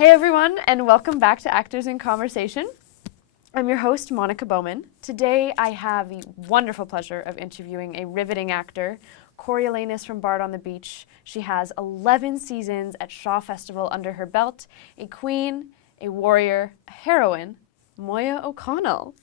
Hey everyone, and welcome back to Actors in Conversation. I'm your host, Monica Bowman. Today I have the wonderful pleasure of interviewing a riveting actor, Elena from Bard on the Beach. She has 11 seasons at Shaw Festival under her belt, a queen, a warrior, a heroine, Moya O'Connell.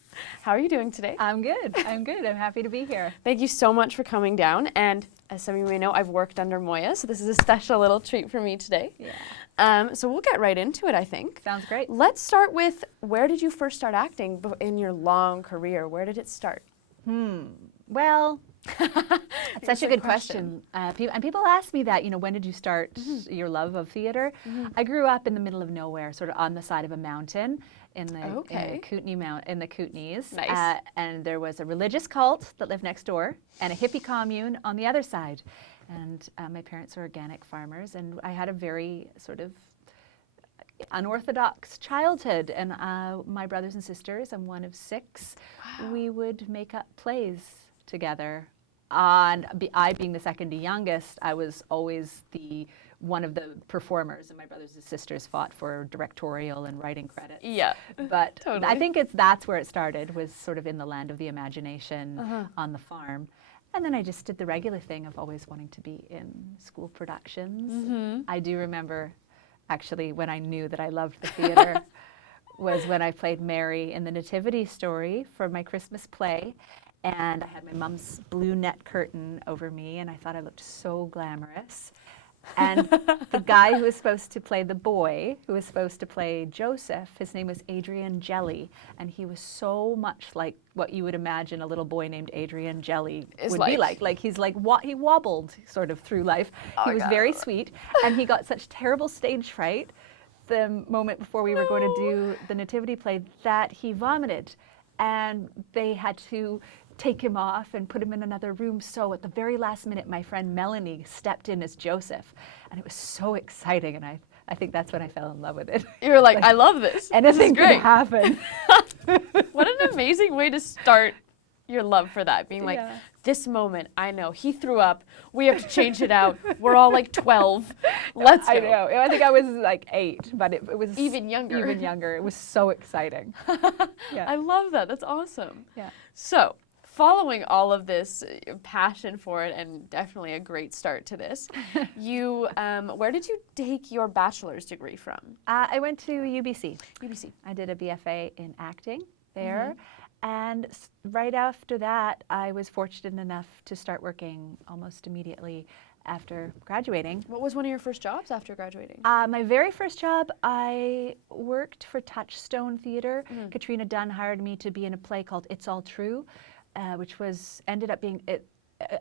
How are you doing today? I'm good. I'm happy to be here. Thank you so much for coming down. And as some of you may know, I've worked under Moya, so this is a special little treat for me today. Yeah. So we'll get right into it, I think. Sounds great. Let's start with, where did you first start acting in your long career? Where did it start? Well, that's such a good question. People ask me that, when did you start your love of theater? I grew up in the middle of nowhere, sort of on the side of a mountain in the Kootenays. Nice. And there was a religious cult that lived next door and a hippie commune on the other side. And my parents were organic farmers, and I had a very sort of unorthodox childhood. And my brothers and sisters, I'm one of 6, we would make up plays together. And I being the second youngest, I was always one of the performers, and my brothers and sisters fought for directorial and writing credits. Yeah, but totally. I think that's where it started, was sort of in the land of the imagination on the farm. And then I just did the regular thing of always wanting to be in school productions. I do remember, actually, when I knew that I loved the theater, was when I played Mary in the Nativity Story for my Christmas play. And I had my mom's blue net curtain over me, and I thought I looked so glamorous. And the guy who was supposed to play the boy, who was supposed to play Joseph, his name was Adrian Jelly, and he was so much like what you would imagine a little boy named Adrian Jelly would be like. Like he wobbled sort of through life. He was very sweet, and he got such terrible stage fright the moment before we were going to do the nativity play that he vomited, and they had to take him off and put him in another room. So at the very last minute, my friend Melanie stepped in as Joseph, and it was so exciting. And I think that's when I fell in love with it. You were like, I love this. Anything this could happen. What an amazing way to start your love for that. Being like, this moment, I know, he threw up. We have to change it out. We're all like 12. Let's go. I know. I think I was like 8, but it was even younger. Even younger. It was so exciting. I love that. That's awesome. Yeah. So, following all of this passion for it, and definitely a great start to this, where did you take your bachelor's degree from? I went to UBC. UBC. I did a BFA in acting there. And right after that, I was fortunate enough to start working almost immediately after graduating. What was one of your first jobs after graduating? My very first job, I worked for Touchstone Theatre. Katrina Dunn hired me to be in a play called It's All True, which ended up being an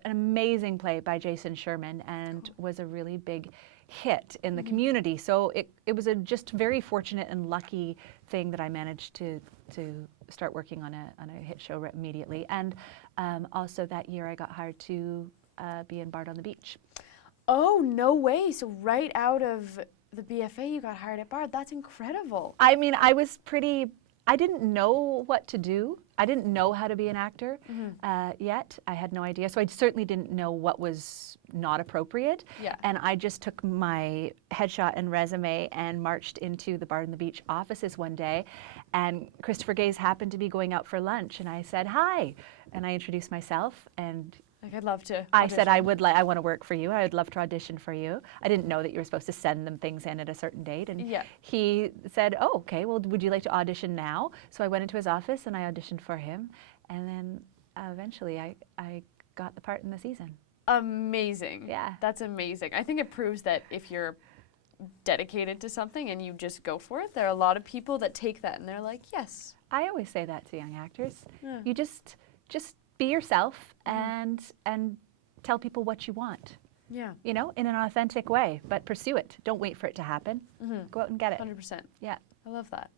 amazing play by Jason Sherman, and was a really big hit in the community. So it was a just very fortunate and lucky thing that I managed to start working on a hit show immediately. And also that year I got hired to be in Bard on the Beach. Oh, no way. So right out of the BFA you got hired at Bard. That's incredible. I mean, I didn't know what to do. I didn't know how to be an actor yet. I had no idea. So I certainly didn't know what was not appropriate. Yeah. And I just took my headshot and resume and marched into the Bard on the Beach offices one day. And Christopher Gaze happened to be going out for lunch. And I said, hi. And I introduced myself. And like, I'd love to audition. I said, I want to work for you. I would love to audition for you. I didn't know that you were supposed to send them things in at a certain date. And he said, oh, okay, well, would you like to audition now? So I went into his office and I auditioned for him. And then eventually I got the part in the season. Amazing. Yeah. That's amazing. I think it proves that if you're dedicated to something and you just go for it, there are a lot of people that take that and they're like, yes. I always say that to young actors. Yeah. You just be yourself and tell people what you want. Yeah. In an authentic way, but pursue it. Don't wait for it to happen. Go out and get it. 100%. Yeah. I love that.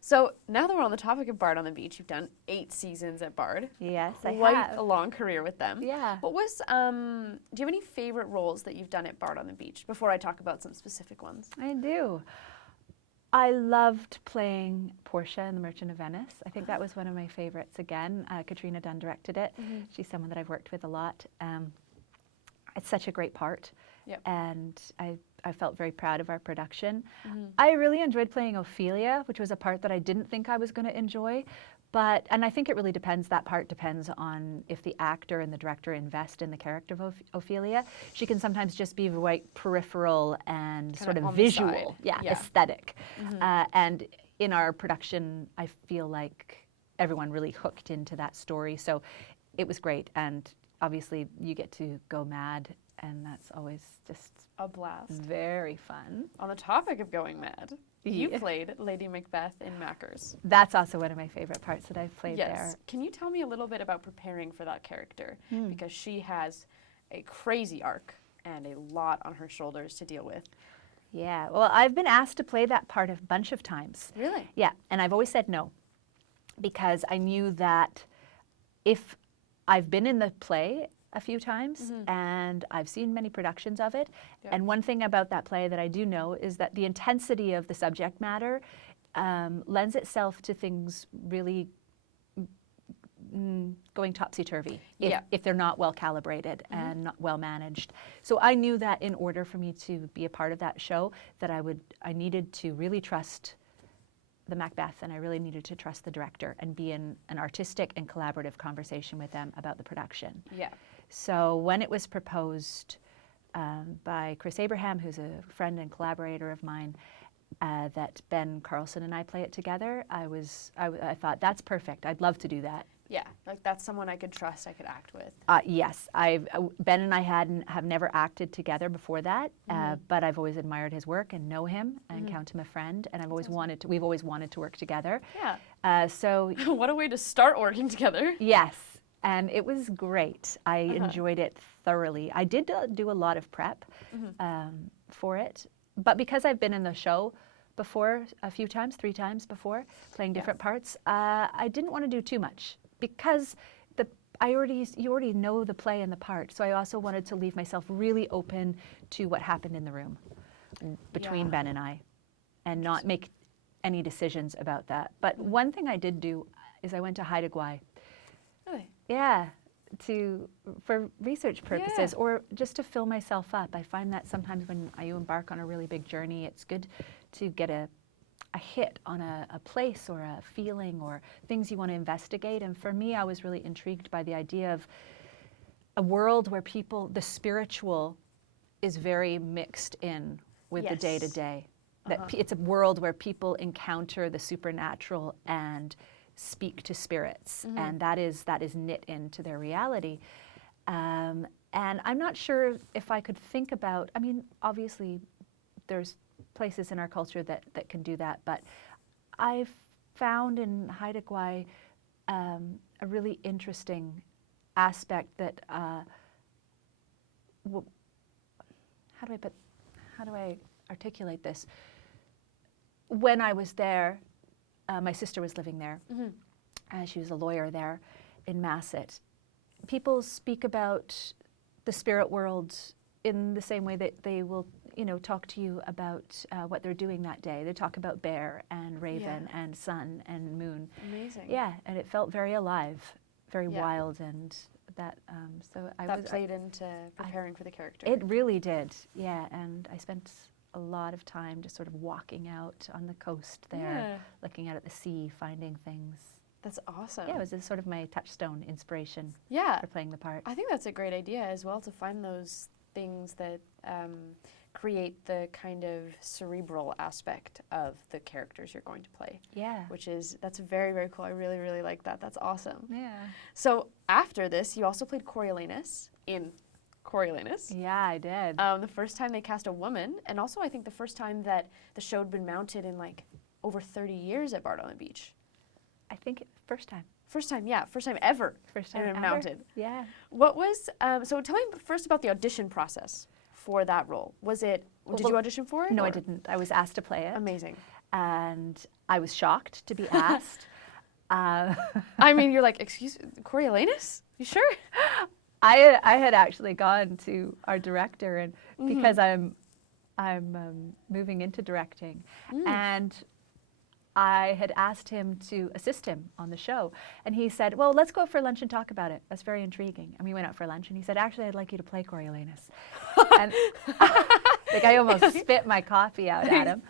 So now that we're on the topic of Bard on the Beach, you've done 8 seasons at Bard. Yes, I Quite have. a long career with them. Yeah. What was, do you have any favorite roles that you've done at Bard on the Beach before I talk about some specific ones? I do. I loved playing Portia in The Merchant of Venice. I think that was one of my favorites again. Katrina Dunn directed it. She's someone that I've worked with a lot. It's such a great part. Yep. And I I felt very proud of our production. I really enjoyed playing Ophelia, which was a part that I didn't think I was going to enjoy. And I think it really depends, that part depends on if the actor and the director invest in the character of Ophelia. She can sometimes just be very peripheral and Kind sort of of on the visual, side. aesthetic. And in our production, I feel like everyone really hooked into that story. So it was great. And obviously you get to go mad, and that's always just a blast. Very fun. On the topic of going mad, you Yeah. played Lady Macbeth in Mackers. That's also one of my favorite parts that I've played Yes. there. Can you tell me a little bit about preparing for that character? Because she has a crazy arc and a lot on her shoulders to deal with. Yeah, well, I've been asked to play that part a bunch of times. Really? Yeah, and I've always said no, because I knew that if I've been in the play a few times and I've seen many productions of it, and one thing about that play that I do know is that the intensity of the subject matter lends itself to things really going topsy-turvy if they're not well calibrated and not well managed. So I knew that in order for me to be a part of that show, that I needed to really trust the Macbeth, and I really needed to trust the director and be in an artistic and collaborative conversation with them about the production. Yeah. So when it was proposed by Chris Abraham, who's a friend and collaborator of mine, that Ben Carlson and I play it together, I thought, that's perfect. I'd love to do that. Yeah, like that's someone I could trust, I could act with. Yes, Ben and I have never acted together before that, but I've always admired his work and know him and count him a friend, and we've always wanted to work together. Yeah. So what a way to start working together. yes, and it was great. I enjoyed it thoroughly. I did do a lot of prep for it, but because I've been in the show before a few times, 3 times before, playing different parts, I didn't want to do too much, because you already know the play and the part. So I also wanted to leave myself really open to what happened in the room between Ben and I, and not make any decisions about that. But one thing I did do is I went to Haida Gwaii. Really? Yeah, for research purposes, or just to fill myself up. I find that sometimes when you embark on a really big journey, it's good to get a hit on a place or a feeling or things you want to investigate. And for me, I was really intrigued by the idea of a world where the spiritual is very mixed in with the day-to-day. That it's a world where people encounter the supernatural and speak to spirits, and that is knit into their reality. And I'm not sure if I could think about, I mean, obviously there's places in our culture that can do that, but I've found in Haida Gwaii a really interesting aspect that how do I articulate this? When I was there, my sister was living there. She was a lawyer there in Masset. People speak about the spirit world in the same way that they will, talk to you about what they're doing that day. They talk about bear and raven and sun and moon. Amazing. Yeah, and it felt very alive, very wild, and that. That played into preparing for the character. It really did. Yeah, and I spent a lot of time just sort of walking out on the coast there, looking out at the sea, finding things. That's awesome. Yeah, it was sort of my touchstone inspiration for playing the part. I think that's a great idea as well, to find those things that create the kind of cerebral aspect of the characters you're going to play. Yeah. That's very, very cool. I really, really like that. That's awesome. Yeah. So after this, you also played Coriolanus in Coriolanus. Yeah, I did. The first time they cast a woman, and also I think the first time that the show had been mounted in like over 30 years at Bard on the Beach. I think first time. First time, yeah. First time ever. First time ever. Mounted. Yeah. What was, so tell me first about the audition process for that role. Did you audition for it? No, or? I didn't. I was asked to play it. Amazing. And I was shocked to be asked. I mean, you're like, excuse me, Coriolanus? You sure? I had actually gone to our director, and because I'm moving into directing, and I had asked him to assist him on the show, and he said, well, let's go for lunch and talk about it. That's very intriguing. And we went out for lunch, and he said, actually, I'd like you to play Coriolanus. And Like I almost spit my coffee out at him.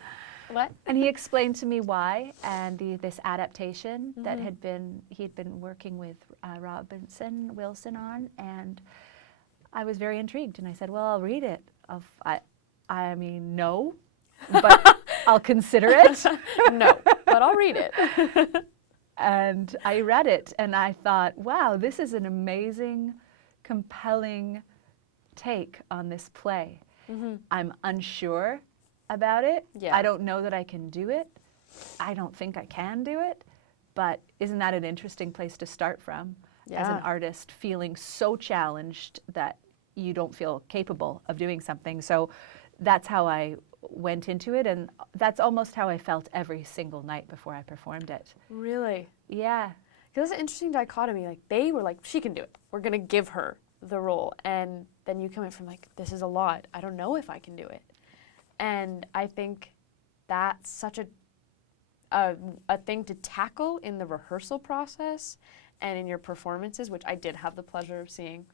What? And he explained to me why, and this adaptation that he'd been working with Wilson on, and I was very intrigued. And I said, "Well, I'll read it. I mean, no, but I'll consider it." No, but I'll read it. And I read it, and I thought, "Wow, this is an amazing, compelling take on this play." I'm unsure about it. Yeah. I don't know that I can do it. I don't think I can do it. But isn't that an interesting place to start from as an artist, feeling so challenged that you don't feel capable of doing something? So that's how I went into it, and that's almost how I felt every single night before I performed it. Really? Yeah. Because it's an interesting dichotomy. Like, they were like, she can do it. We're going to give her the role. And then you come in from like, this is a lot. I don't know if I can do it. And I think that's such a thing to tackle in the rehearsal process and in your performances, which I did have the pleasure of seeing.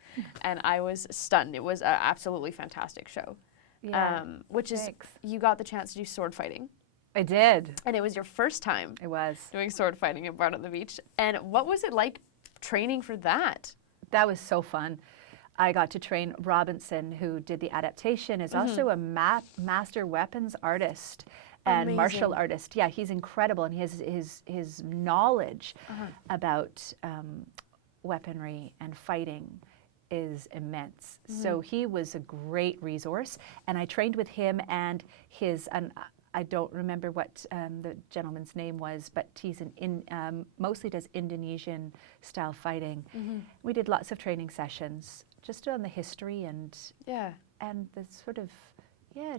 And I was stunned. It was an absolutely fantastic show. Yeah. Which is, you got the chance to do sword fighting. I did. And it was your first time It was. doing sword fighting at Bard on the Beach. And what was it like training for that? That was so fun. I got to train Robinson, who did the adaptation, is also a master weapons artist and martial artist. Yeah, he's incredible, and his knowledge about weaponry and fighting is immense. So he was a great resource, and I trained with him and I don't remember what the gentleman's name was, but he's mostly does Indonesian style fighting. We did lots of training sessions just on the history and the sort of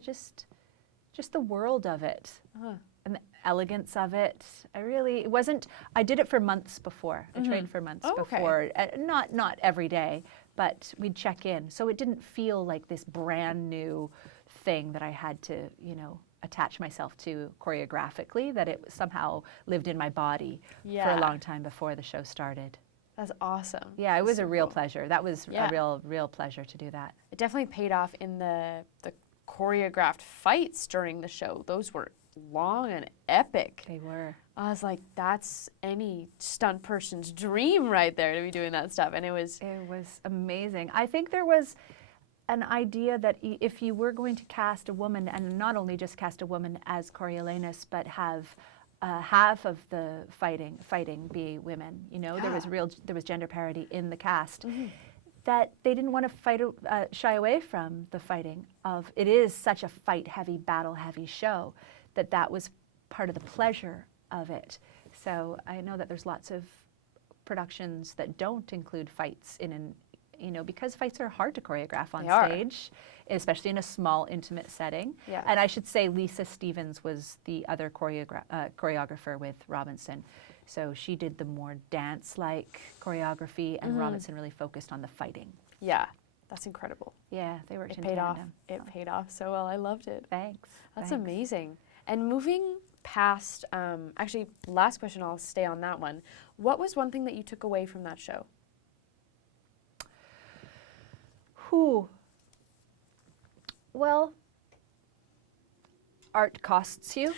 just the world of it and the elegance of it. I did it for months before. I trained for months before, not every day, but we'd check in. So it didn't feel like this brand new thing that I had to, attach myself to choreographically, that it somehow lived in my body for a long time before the show started. That's awesome. Yeah, it was a real pleasure. That was a real pleasure to do that. It definitely paid off in the choreographed fights during the show. Those were long and epic. They were. I was like, that's any stunt person's dream right there, to be doing that stuff. And it was amazing. I think there was an idea that if you were going to cast a woman, and not only just cast a woman as Coriolanus, but have half of the fighting be women, there was gender parity in the cast, that they didn't want to shy away from the fighting of, it is such a fight-heavy, battle-heavy show, that was part of the pleasure of it. So I know that there's lots of productions that don't include fights because fights are hard to choreograph on stage, especially in a small, intimate setting. Yeah. And I should say Lisa Stevens was the other choreographer with Robinson. So she did the more dance-like choreography, and Robinson really focused on the fighting. Yeah, that's incredible. Yeah, they worked in tandem. off. It paid off so well. I loved it. Thanks. That's amazing. And moving past, actually, last question, I'll stay on that one. What was one thing that you took away from that show? Well, art costs you.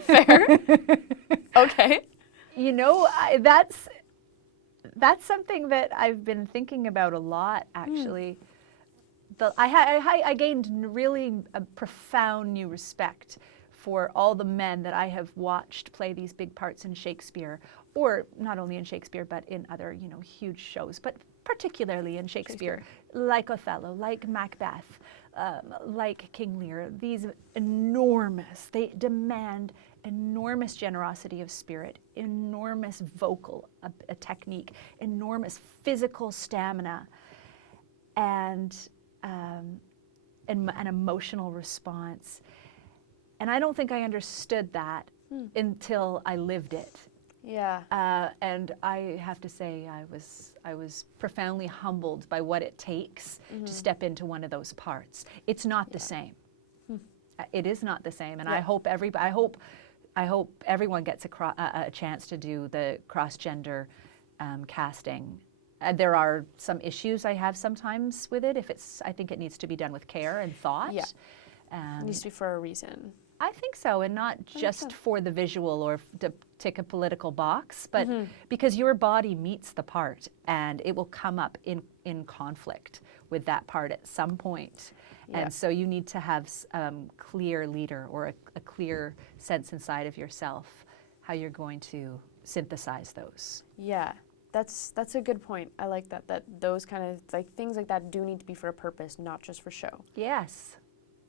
Fair. Okay. That's something that I've been thinking about a lot, actually. I gained really a profound new respect for all the men that I have watched play these big parts in Shakespeare, or not only in Shakespeare, but in other, huge shows, but particularly in Shakespeare, like Othello, like Macbeth, like King Lear. These they demand enormous generosity of spirit, enormous vocal technique, enormous physical stamina, and an emotional response. And I don't think I understood that until I lived it. Yeah. And I have to say, I was profoundly humbled by what it takes to step into one of those parts. It's not the same. It is not the same, and I hope everyone gets a chance to do the cross-gender casting there are some issues I have sometimes with it. I think it needs to be done with care and thought. Yeah. It needs to be for a reason. I think so, and not just for the visual or to tick a political box, but because your body meets the part, and it will come up in conflict with that part at some point. Yeah. And so you need to have clear leader or a clear sense inside of yourself how you're going to synthesize those. Yeah, that's a good point. I like that those kind of like things like that do need to be for a purpose, not just for show. Yes.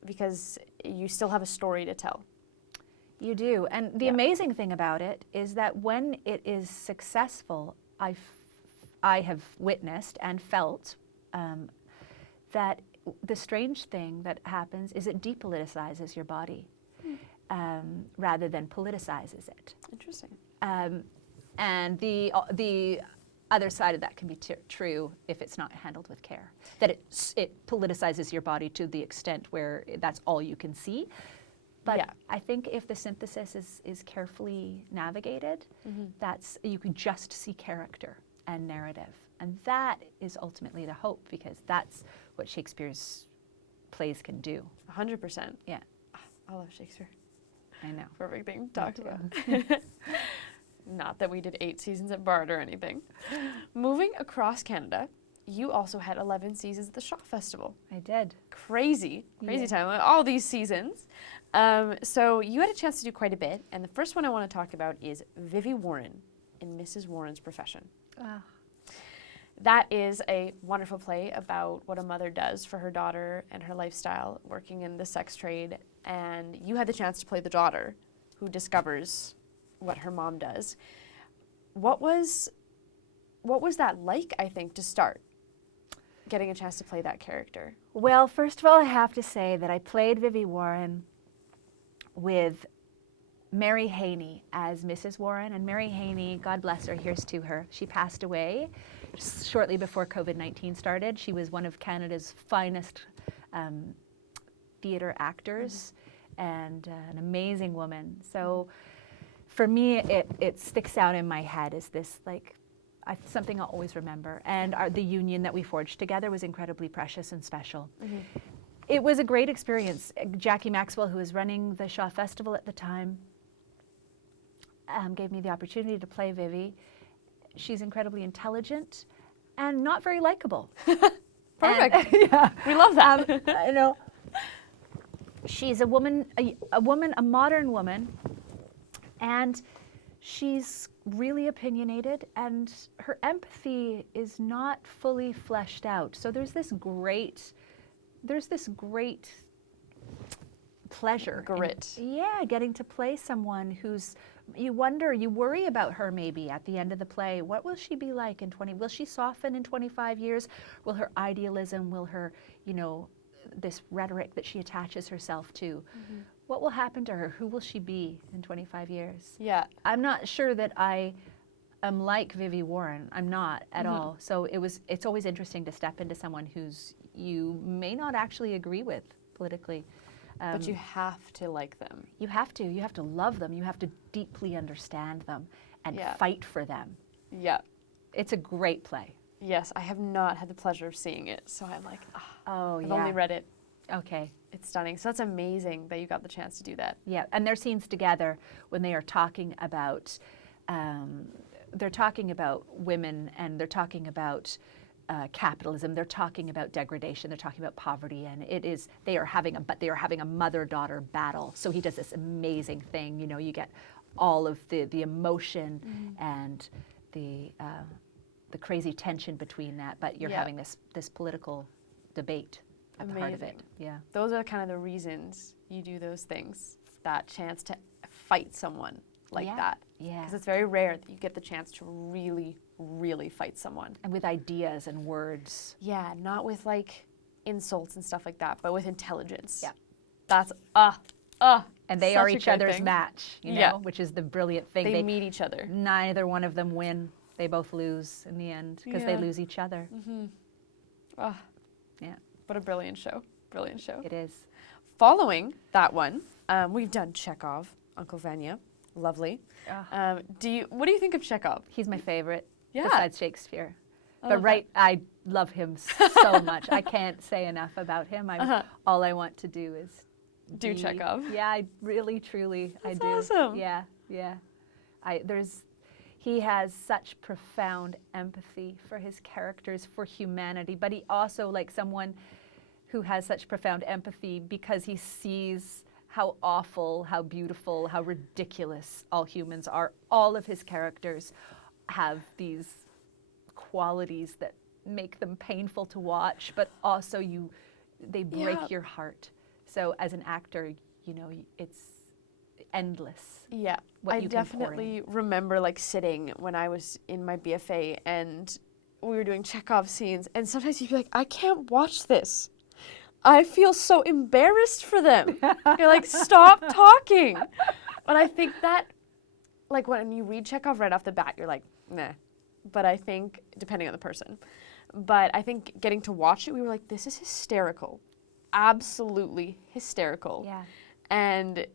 Because you still have a story to tell. You do. And the amazing thing about it is that when it is successful, I have witnessed and felt that the strange thing that happens is it depoliticizes your body rather than politicizes it. Interesting. And the other side of that can be true if it's not handled with care. That it politicizes your body to the extent where that's all you can see. But I think if the synthesis is carefully navigated, you can just see character and narrative. And that is ultimately the hope, because that's what Shakespeare's plays can do. 100%. Yeah. I love Shakespeare. I know. Perfect thing to talk about. Not that we did 8 seasons at Bard or anything. Moving across Canada, you also had 11 seasons at the Shaw Festival. I did. Crazy time, like all these seasons. So you had a chance to do quite a bit, and the first one I want to talk about is Vivi Warren in Mrs. Warren's Profession. That is a wonderful play about what a mother does for her daughter and her lifestyle working in the sex trade, and you had the chance to play the daughter who discovers what her mom does. What was that like, I think, to start getting a chance to play that character? Well, first of all, I have to say that I played Vivi Warren with Mary Haney as Mrs. Warren, and Mary Haney, God bless her, here's to her. She passed away shortly before COVID-19 started. She was one of Canada's finest theatre actors and an amazing woman. So for me, it sticks out in my head as this something I'll always remember. And the union that we forged together was incredibly precious and special. It was a great experience. Jackie Maxwell, who was running the Shaw Festival at the time, gave me the opportunity to play Vivi. She's incredibly intelligent and not very likable. Perfect. Yeah. We love that. I know. She's a woman, a modern woman, and she's really opinionated, and her empathy is not fully fleshed out. So there's this great pleasure. Grit. Getting to play someone who's, you worry about her maybe at the end of the play. What will she be like in will she soften in 25 years? Will her idealism, will her, this rhetoric that she attaches herself to, what will happen to her? Who will she be in 25 years? Yeah. I'm not sure that I am like Vivi Warren. I'm not at all. So it's always interesting to step into someone who's you may not actually agree with politically. But you have to like them. You have to love them. You have to deeply understand them and fight for them. Yeah. It's a great play. Yes, I have not had the pleasure of seeing it, so I'm like, I've only read it. Okay. It's stunning. So that's amazing that you got the chance to do that. Yeah, and their scenes together when they are talking about, women, and they're talking about capitalism. They're talking about degradation. They're talking about poverty, and they are having a mother-daughter battle. So he does this amazing thing. You get all of the emotion and the crazy tension between that, but you're having this political debate at the heart of it. Yeah. Those are kind of the reasons you do those things. That chance to fight someone like that. Yeah. Because it's very rare that you get the chance to really, really fight someone. And with ideas and words. Yeah, not with insults and stuff like that, but with intelligence. Yeah. That's and they are each other's match, which is the brilliant thing. They meet each other. Neither one of them win. They both lose in the end because they lose each other. Yeah. What a brilliant show. Brilliant show. It is. Following that one, we've done Chekhov, Uncle Vanya. Lovely. What do you think of Chekhov? He's my favorite. Yeah. Besides Shakespeare. But I love him so much. I can't say enough about him. All I want to do is do Chekhov. Yeah, I really, truly, That's I do. awesome. Yeah, yeah. He has such profound empathy for his characters, for humanity, but he also, like someone who has such profound empathy because he sees how awful, how beautiful, how ridiculous all humans are. All of his characters have these qualities that make them painful to watch, but also they break your heart. So as an actor, it's endless. Yeah, I definitely remember like sitting when I was in my BFA and we were doing Chekhov scenes, and sometimes you'd be like, I can't watch this. I feel so embarrassed for them. You're like, stop talking. But I think that, like when you read Chekhov right off the bat, you're like, nah. But I think, depending on the person, but I think getting to watch it, we were like, this is hysterical. Absolutely hysterical. Yeah. And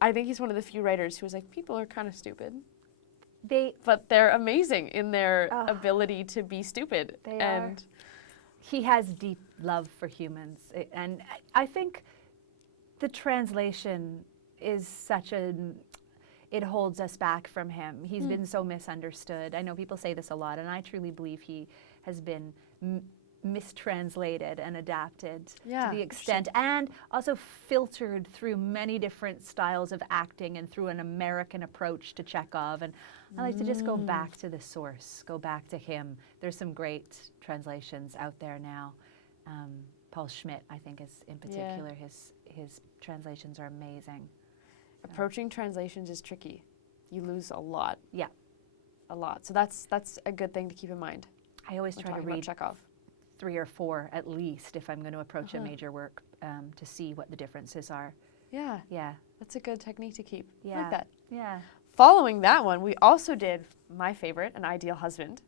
I think he's one of the few writers who was like, people are kind of stupid. But they're amazing in their ability to be stupid. They are. He has deep love for humans. And I think the translation is it holds us back from him. He's been so misunderstood. I know people say this a lot, and I truly believe he has been mistranslated and adapted to the extent, and also filtered through many different styles of acting and through an American approach to Chekhov. And I like to just go back to the source, go back to him. There's some great translations out there now. Paul Schmidt, I think, is in particular, his translations are amazing. Approaching translations is tricky. You lose a lot. Yeah. A lot. So that's a good thing to keep in mind. I always try to read Chekhov. 3 or 4 at least if I'm going to approach a major work to see what the differences are. Yeah. Yeah. That's a good technique to keep. Yeah. I like that. Yeah. Following that one, we also did my favorite, An Ideal Husband,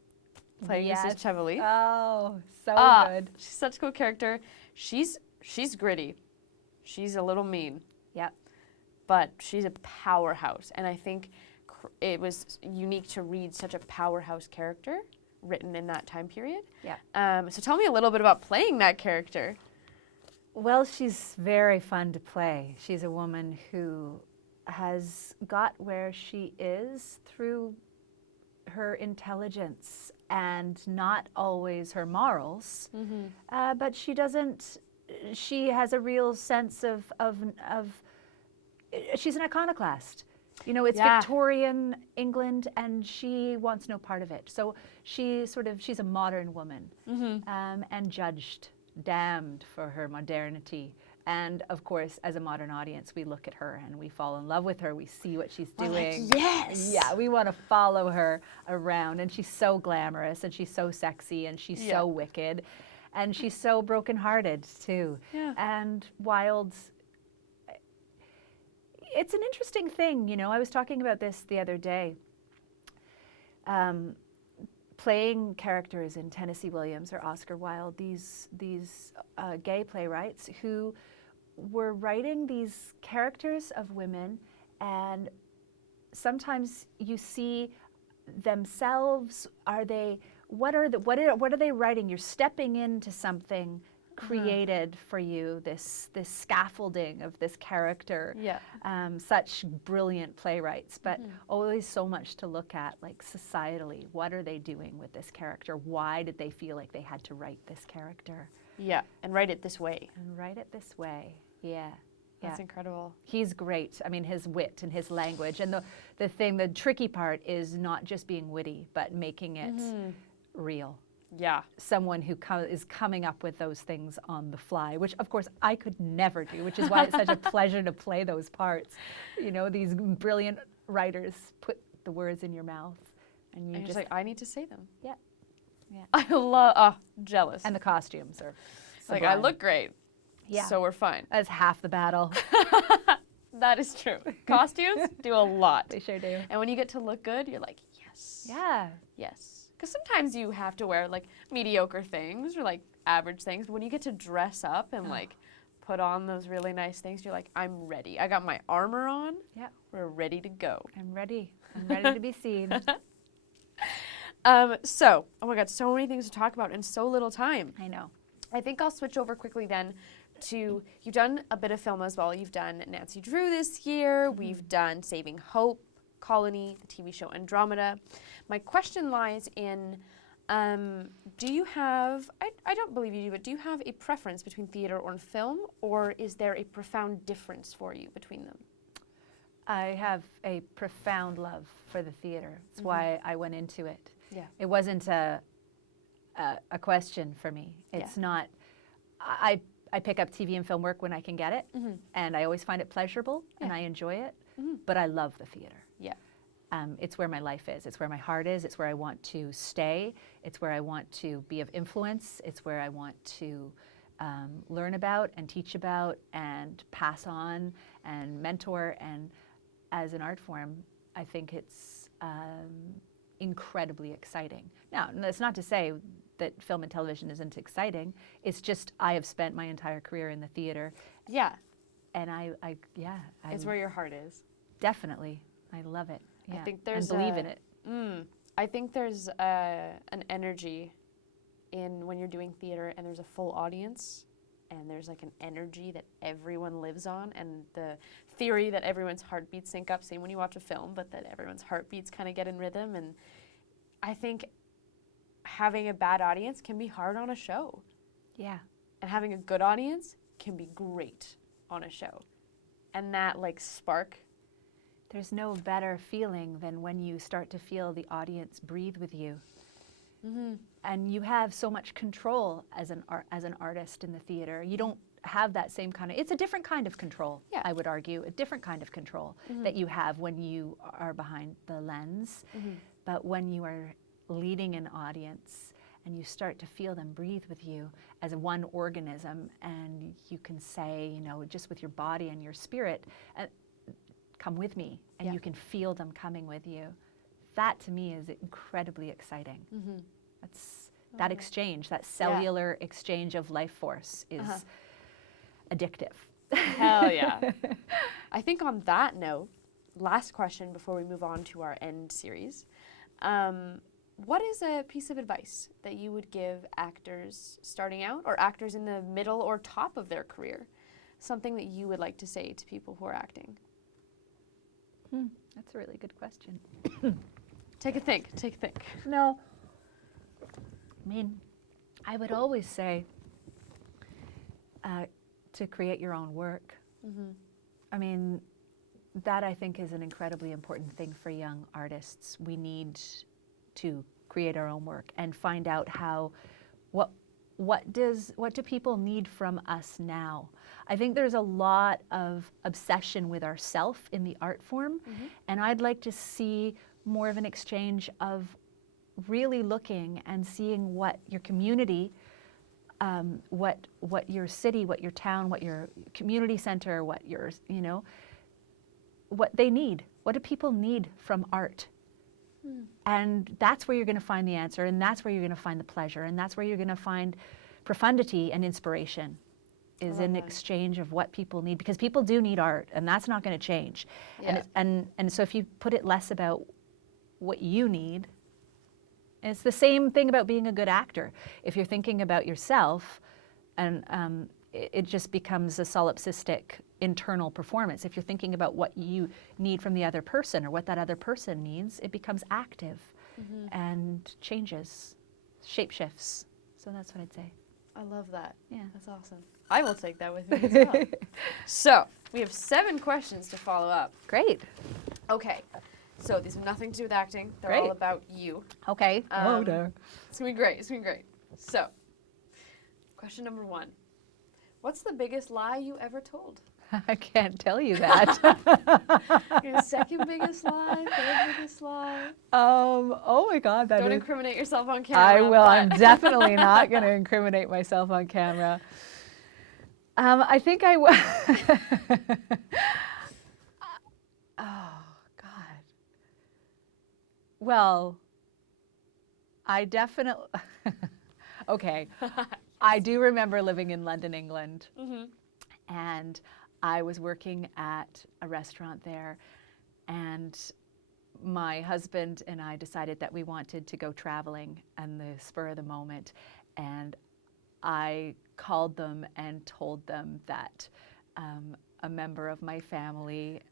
playing Mrs. Chevely. Oh, so good. She's such a cool character. She's gritty. She's a little mean. Yep. But she's a powerhouse. And I think it was unique to read such a powerhouse character written in that time period. Yeah. So tell me a little bit about playing that character. Well, she's very fun to play. She's a woman who has got where she is through her intelligence and not always her morals, but she has a real sense of she's an iconoclast. It's Victorian England, and she wants no part of it. So she's a modern woman, and judged, damned for her modernity. And of course, as a modern audience, we look at her and we fall in love with her. We see what she's doing. Like, yes. Yeah, we want to follow her around, and she's so glamorous, and she's so sexy, and she's so wicked, and she's so brokenhearted too, and wild. It's an interesting thing, I was talking about this the other day. Playing characters in Tennessee Williams or Oscar Wilde, these gay playwrights who were writing these characters of women, and sometimes you see themselves. What are they writing? You're stepping into something created for you, this scaffolding of this character. Such brilliant playwrights, but always so much to look at, like societally. What are they doing with this character? Why did they feel like they had to write this character? Yeah, and write it this way. Yeah. That's incredible. He's great. I mean, his wit and his language. And the tricky part is not just being witty, but making it real. Yeah. Someone who is coming up with those things on the fly, which of course I could never do, which is why it's such a pleasure to play those parts. These brilliant writers put the words in your mouth, and you're just like, I need to say them. Yeah. I love, jealous. And the costumes are like, I look great. Yeah. So we're fine. That's half the battle. That is true. Costumes do a lot. They sure do. And when you get to look good, you're like, yes. Yeah. Yes. Because sometimes you have to wear like mediocre things or like average things. But when you get to dress up and like put on those really nice things, you're like, I'm ready. I got my armor on. Yeah. We're ready to go. I'm ready. I'm ready to be seen. So, oh my God, so many things to talk about in so little time. I know. I think I'll switch over quickly then to, you've done a bit of film as well. You've done Nancy Drew this year. We've done Saving Hope, Colony, the TV show Andromeda. My question lies in, do you have, I don't believe you do, but do you have a preference between theater or film, or is there a profound difference for you between them? I have a profound love for the theater. That's why I went into it. Yeah. It wasn't a question for me. It's not, I pick up TV and film work when I can get it, and I always find it pleasurable, and I enjoy it, but I love the theater. Yeah. It's where my life is. It's where my heart is. It's where I want to stay. It's where I want to be of influence. It's where I want to learn about and teach about and pass on and mentor. And as an art form, I think it's incredibly exciting. Now, that's not to say that film and television isn't exciting. It's just I have spent my entire career in the theater. Yeah. And It's where your heart is. Definitely. I love it. Yeah. I think there's and believe in it. I think there's an energy in when you're doing theater and there's a full audience and there's like an energy that everyone lives on, and the theory that everyone's heartbeats sync up, same when you watch a film, but that everyone's heartbeats kind of get in rhythm. And I think having a bad audience can be hard on a show. Yeah. And having a good audience can be great on a show. And that like spark. There's no better feeling than when you start to feel the audience breathe with you. And you have so much control as an artist in the theater. You don't have that same kind of, it's a different kind of control, I would argue, a different kind of control that you have when you are behind the lens. But when you are leading an audience and you start to feel them breathe with you as one organism, and you can say, you know, just with your body and your spirit, come with me, and you can feel them coming with you. That to me is incredibly exciting. That's that exchange, that cellular exchange of life force is addictive. Hell yeah. I think on that note, last question before we move on to our end series. What is a piece of advice that you would give actors starting out, or actors in the middle or top of their career? Something that you would like to say to people who are acting? That's a really good question. Take a think. No. I mean, I would always say to create your own work. I mean, that I think is an incredibly important thing for young artists. We need to create our own work and find out what do people need from us now. I think there's a lot of obsession with ourself in the art form, and I'd like to see more of an exchange of really looking and seeing what your community, what your city, what your town, what your community center, what your, you know, what they need. What do people need from art? And that's where you're going to find the answer, and that's where you're going to find the pleasure, and that's where you're going to find profundity and inspiration, is in exchange of what people need, because people do need art, and that's not going to change. And so if you put it less about what you need, and it's the same thing about being a good actor. If you're thinking about yourself, and it just becomes a solipsistic internal performance. If you're thinking about what you need from the other person or what that other person needs, it becomes active and changes, shapeshifts. So that's what I'd say. I love that. Yeah. That's awesome. I will take that with me as well. So, we have 7 questions to follow up. Great. Okay. So, these have nothing to do with acting. They're Great. all about you. Okay. It's going to be great. It's going to be great. So, question number 1. What's the biggest lie you ever told? I can't tell you that. Your second biggest lie, third biggest lie? Oh my God, Don't incriminate yourself on camera. I will. I'm definitely not going to incriminate myself on camera. I think I will. Oh God. Well, I definitely. Okay. I do remember living in London, England, and I was working at a restaurant there, and my husband and I decided that we wanted to go traveling on the spur of the moment. And I called them and told them that a member of my family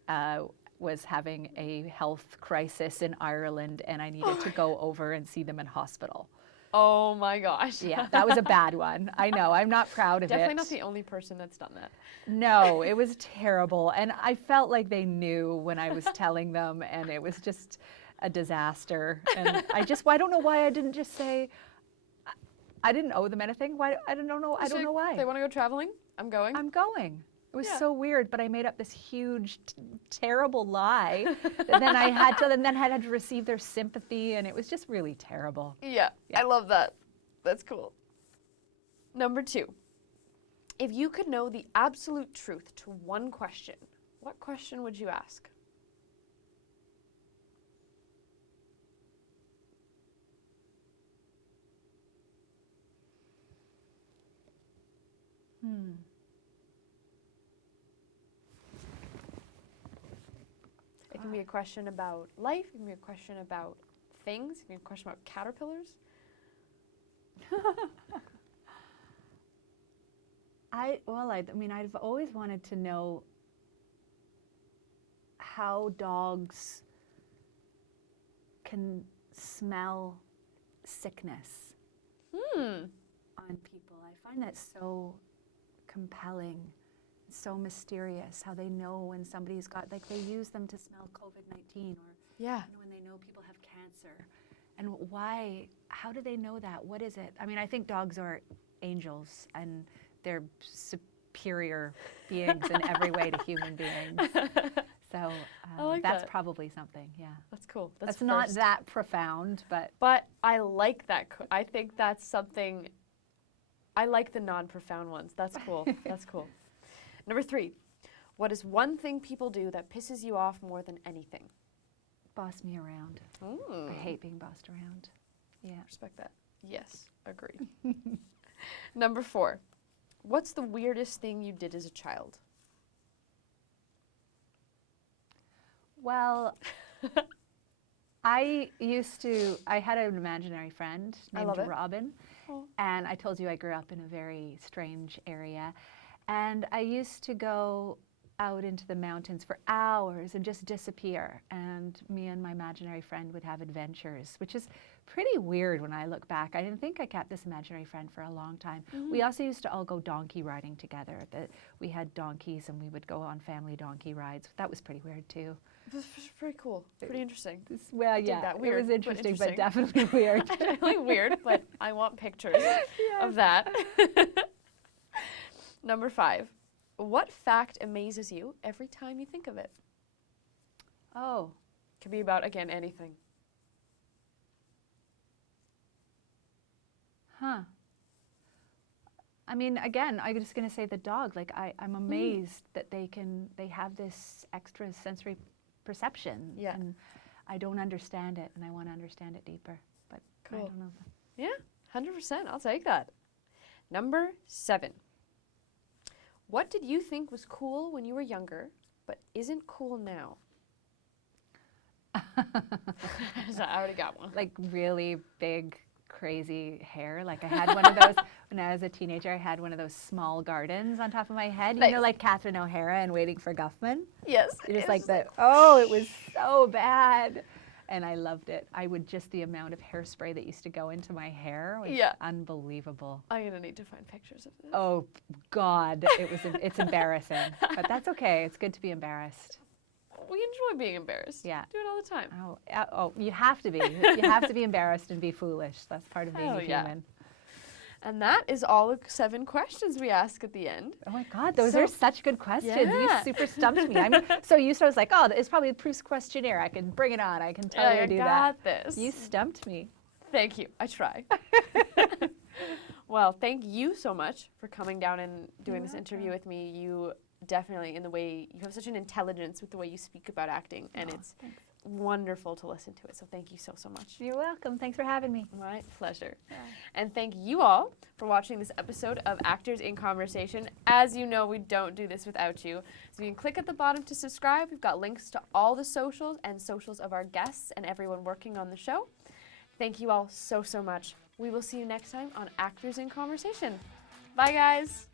was having a health crisis in Ireland, and I needed to go over and see them in hospital. Oh my gosh. Yeah, that was a bad one. I know, I'm not proud of it. Definitely not the only person that's done that. No, it was terrible. And I felt like they knew when I was telling them, and it was just a disaster. And I don't know why I didn't just say, I didn't owe them anything. Why? I don't know why. They want to go traveling? I'm going. I'm going. It was Yeah. so weird, but I made up this huge, terrible lie. And then I had to receive their sympathy, and it was just really terrible. Yeah, I love that. That's cool. Number 2. If you could know the absolute truth to one question, what question would you ask? It can be a question about life, it can be a question about things, it can be a question about caterpillars. I've always wanted to know how dogs can smell sickness on people. I find that so compelling, so mysterious, how they know when somebody's got, like they use them to smell COVID-19 or Yeah. when they know people have cancer. And why, how do they know that? What is it? I mean, I think dogs are angels and they're superior beings in every way to human beings. So like that's that. probably something, yeah. That's cool. That's not that profound, but. But I like that. I think that's something, I like the non-profound ones. That's cool. That's cool. Number 3, what is one thing people do that pisses you off more than anything? Boss me around. Ooh. I hate being bossed around. Yeah. Respect that. Yes, agreed. Number 4, what's the weirdest thing you did as a child? Well, I had an imaginary friend named Robin. Oh. And I told you I grew up in a very strange area. And I used to go out into the mountains for hours and just disappear. And me and my imaginary friend would have adventures, which is pretty weird when I look back. I didn't think I kept this imaginary friend for a long time. We also used to all go donkey riding together. We had donkeys and we would go on family donkey rides. That was pretty weird too. This was pretty cool. Pretty interesting. Well, yeah, that. it Weird, was but interesting, but interesting. definitely weird. Definitely weird, but I want pictures of that. Number 5, what fact amazes you every time you think of it? Oh. Could be about, again, anything. Huh. I mean, again, I'm just going to say the dog. Like, I'm amazed that they have this extra sensory perception. Yeah. And I don't understand it, and I want to understand it deeper. But Cool. I don't know. Yeah, 100%. I'll take that. Number 7, what did you think was cool when you were younger, but isn't cool now? I already got one. Like really big, crazy hair. Like I had one of those when I was a teenager. I had one of those small gardens on top of my head. You know, like Catherine O'Hara and Waiting for Guffman. Yes. It was like that. Oh, it was so bad. And I loved it. The amount of hairspray that used to go into my hair was unbelievable. I'm going to need to find pictures of this. Oh, God. It's embarrassing. But that's okay. It's good to be embarrassed. We enjoy being embarrassed. Yeah. Do it all the time. Oh, you have to be. You have to be embarrassed and be foolish. That's part of being a human. And that is all the 7 questions we ask at the end. Oh my God, those are such good questions. Yeah. You super stumped me. I mean, so I was like, oh, it's probably the Proust questionnaire. I can bring it on. I can tell you to do that. I got this. You stumped me. Thank you. I try. Well, thank you so much for coming down and doing this interview with me. You definitely, you have such an intelligence with the way you speak about acting, and it's wonderful to listen to it. So thank you so, so much. You're welcome. Thanks for having me. My pleasure. Yeah. And thank you all for watching this episode of Actors in Conversation. As you know, we don't do this without you. So you can click at the bottom to subscribe. We've got links to all the socials and socials of our guests and everyone working on the show. Thank you all so, so much. We will see you next time on Actors in Conversation. Bye, guys.